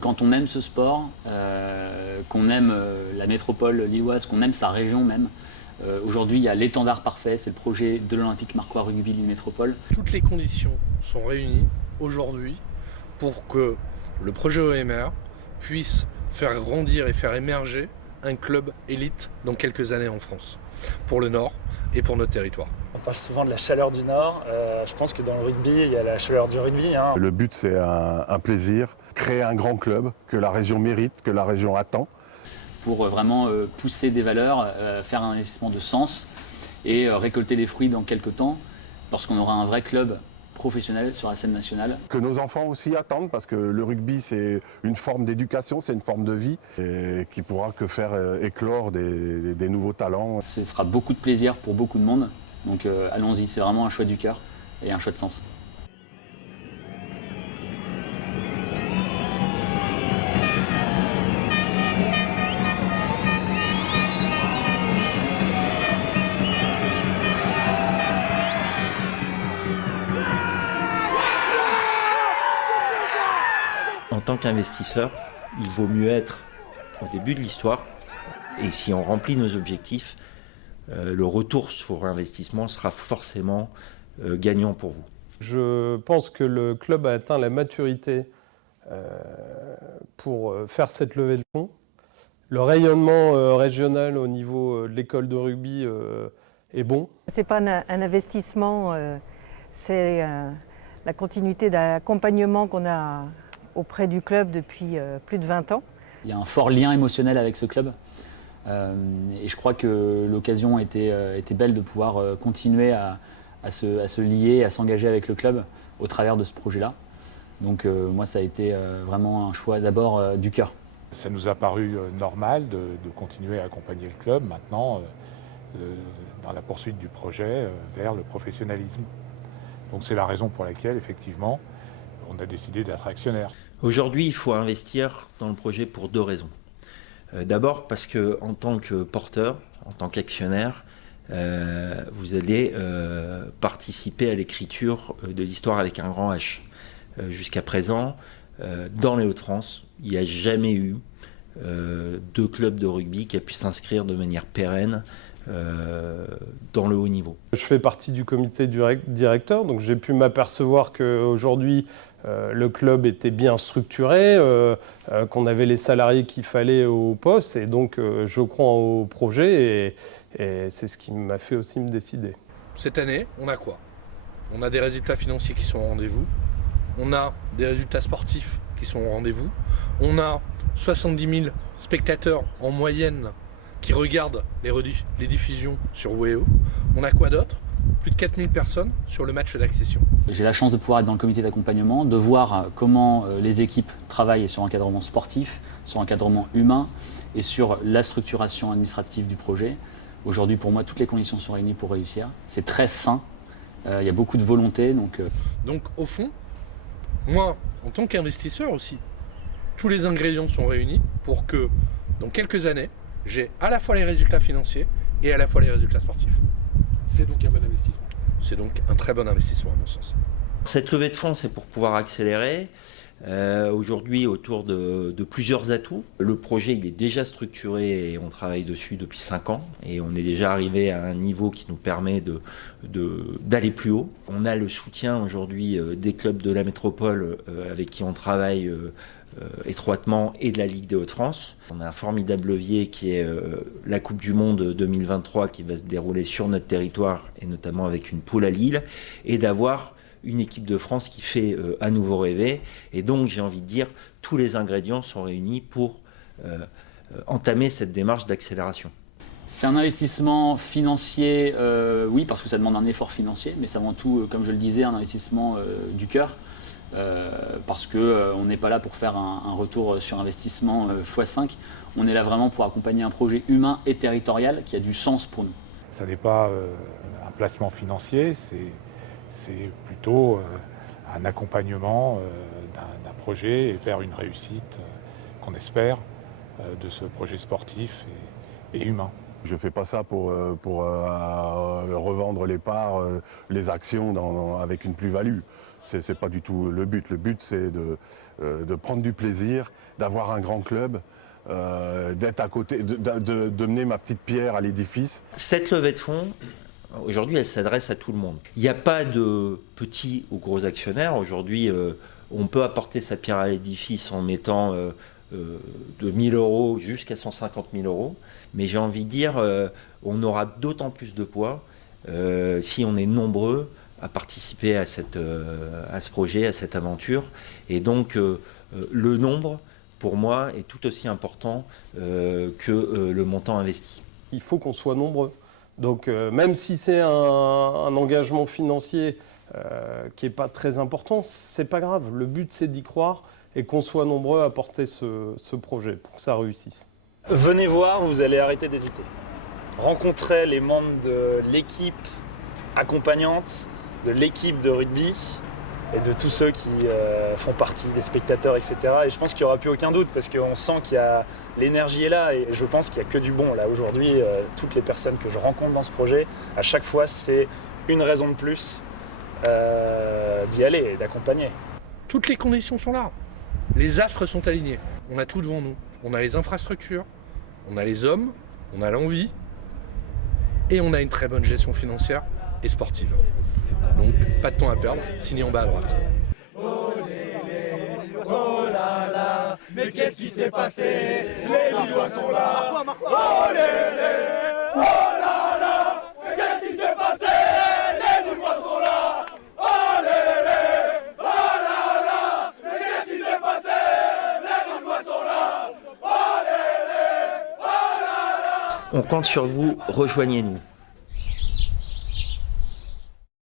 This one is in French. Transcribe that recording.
Quand on aime ce sport, qu'on aime la métropole lilloise, qu'on aime sa région même, aujourd'hui il y a l'étendard parfait, c'est le projet de l'Olympique Marcois Rugby Lille Métropole. Toutes les conditions sont réunies aujourd'hui pour que le projet OMR puisse faire grandir et faire émerger un club élite dans quelques années en France, pour le Nord et pour notre territoire. On parle souvent de la chaleur du Nord. Je pense que dans le rugby, il y a la chaleur du rugby. Le but, c'est un plaisir, créer un grand club que la région mérite, que la région attend. Pour vraiment pousser des valeurs, faire un investissement de sens et récolter les fruits dans quelques temps, lorsqu'on aura un vrai club professionnel sur la scène nationale. Que nos enfants aussi attendent, parce que le rugby, c'est une forme d'éducation, c'est une forme de vie, et qui pourra que faire éclore des nouveaux talents. Ce sera beaucoup de plaisir pour beaucoup de monde. Donc allons-y, c'est vraiment un choix du cœur et un choix de sens. En tant qu'investisseur, il vaut mieux être au début de l'histoire, et si on remplit nos objectifs, le retour sur investissement sera forcément gagnant pour vous. Je pense que le club a atteint la maturité pour faire cette levée de fonds. Le rayonnement régional au niveau de l'école de rugby est bon. Ce n'est pas un investissement, c'est la continuité d'un accompagnement qu'on a auprès du club depuis plus de 20 ans. Il y a un fort lien émotionnel avec ce club. Et je crois que l'occasion était belle de pouvoir continuer à se lier, à s'engager avec le club au travers de ce projet-là. Donc moi, ça a été vraiment un choix d'abord du cœur. Ça nous a paru normal de continuer à accompagner le club maintenant dans la poursuite du projet vers le professionnalisme. Donc c'est la raison pour laquelle, effectivement, on a décidé d'être actionnaire. Aujourd'hui, il faut investir dans le projet pour deux raisons. D'abord parce qu'en tant que porteur, en tant qu'actionnaire, vous allez participer à l'écriture de l'histoire avec un grand H. Jusqu'à présent, dans les Hauts-de-France, il n'y a jamais eu de club de rugby qui a pu s'inscrire de manière pérenne dans le haut niveau. Je fais partie du comité directeur, donc j'ai pu m'apercevoir qu'aujourd'hui, le club était bien structuré, qu'on avait les salariés qu'il fallait au poste, et donc je crois au projet, et c'est ce qui m'a fait aussi me décider. Cette année, on a quoi? On a des résultats financiers qui sont au rendez-vous, on a des résultats sportifs qui sont au rendez-vous, on a 70 000 spectateurs en moyenne qui regardent les diffusions sur WEO. On a quoi d'autre? Plus de 4000 personnes sur le match d'accession. J'ai la chance de pouvoir être dans le comité d'accompagnement, de voir comment les équipes travaillent sur l'encadrement sportif, sur l'encadrement humain et sur la structuration administrative du projet. Aujourd'hui, pour moi, toutes les conditions sont réunies pour réussir. C'est très sain, il y a beaucoup de volonté. Donc au fond, moi, en tant qu'investisseur aussi, tous les ingrédients sont réunis pour que, dans quelques années, j'ai à la fois les résultats financiers et à la fois les résultats sportifs. C'est donc un bon investissement. C'est donc un très bon investissement à mon sens. Cette levée de fonds, c'est pour pouvoir accélérer. Aujourd'hui, autour de plusieurs atouts. Le projet, il est déjà structuré et on travaille dessus depuis 5 ans. Et on est déjà arrivé à un niveau qui nous permet d'aller plus haut. On a le soutien aujourd'hui des clubs de la métropole avec qui on travaille étroitement et de la Ligue des Hauts-de-France. On a un formidable levier qui est la Coupe du Monde 2023 qui va se dérouler sur notre territoire et notamment avec une poule à Lille, et d'avoir une équipe de France qui fait à nouveau rêver. Et donc j'ai envie de dire, tous les ingrédients sont réunis pour entamer cette démarche d'accélération. c'est un investissement financier, oui, parce que ça demande un effort financier, mais c'est avant tout, comme je le disais, un investissement du cœur. Parce qu'on n'est pas là pour faire un retour sur investissement x5, on est là vraiment pour accompagner un projet humain et territorial qui a du sens pour nous. Ça n'est pas un placement financier, c'est plutôt un accompagnement d'un projet vers une réussite qu'on espère de ce projet sportif et humain. Je ne fais pas ça pour revendre les parts, les actions avec une plus-value. c'est pas du tout le but. Le but, c'est de prendre du plaisir, d'avoir un grand club, d'être à côté, de mener ma petite pierre à l'édifice. Cette levée de fonds, aujourd'hui, elle s'adresse à tout le monde. Il n'y a pas de petits ou gros actionnaires. Aujourd'hui, on peut apporter sa pierre à l'édifice en mettant de 1 000 € jusqu'à 150 000 €. Mais j'ai envie de dire, on aura d'autant plus de poids si on est nombreux à participer à ce projet, à cette aventure. Et donc, le nombre, pour moi, est tout aussi important que le montant investi. Il faut qu'on soit nombreux. Donc, même si c'est un engagement financier qui n'est pas très important, c'est pas grave. Le but, c'est d'y croire et qu'on soit nombreux à porter ce projet pour que ça réussisse. Venez voir, vous allez arrêter d'hésiter. Rencontrez les membres de l'équipe accompagnante, de l'équipe de rugby et de tous ceux qui font partie des spectateurs, etc. Et je pense qu'il n'y aura plus aucun doute parce qu'on sent qu'il y a l'énergie est là et je pense qu'il n'y a que du bon. Là aujourd'hui, toutes les personnes que je rencontre dans ce projet, à chaque fois, c'est une raison de plus d'y aller et d'accompagner. Toutes les conditions sont là. Les astres sont alignés. On a tout devant nous. On a les infrastructures, on a les hommes, on a l'envie et on a une très bonne gestion financière et sportive. Donc, pas de temps à perdre, signez en bas à droite. Oh là là, mais qu'est-ce qui s'est passé? Les Lillois sont là. Oh là là, mais qu'est-ce qui s'est passé? Les Lillois sont là. Oh là là, mais qu'est-ce qui s'est passé? Les Lillois sont là. Oh là là. On compte sur vous, rejoignez-nous.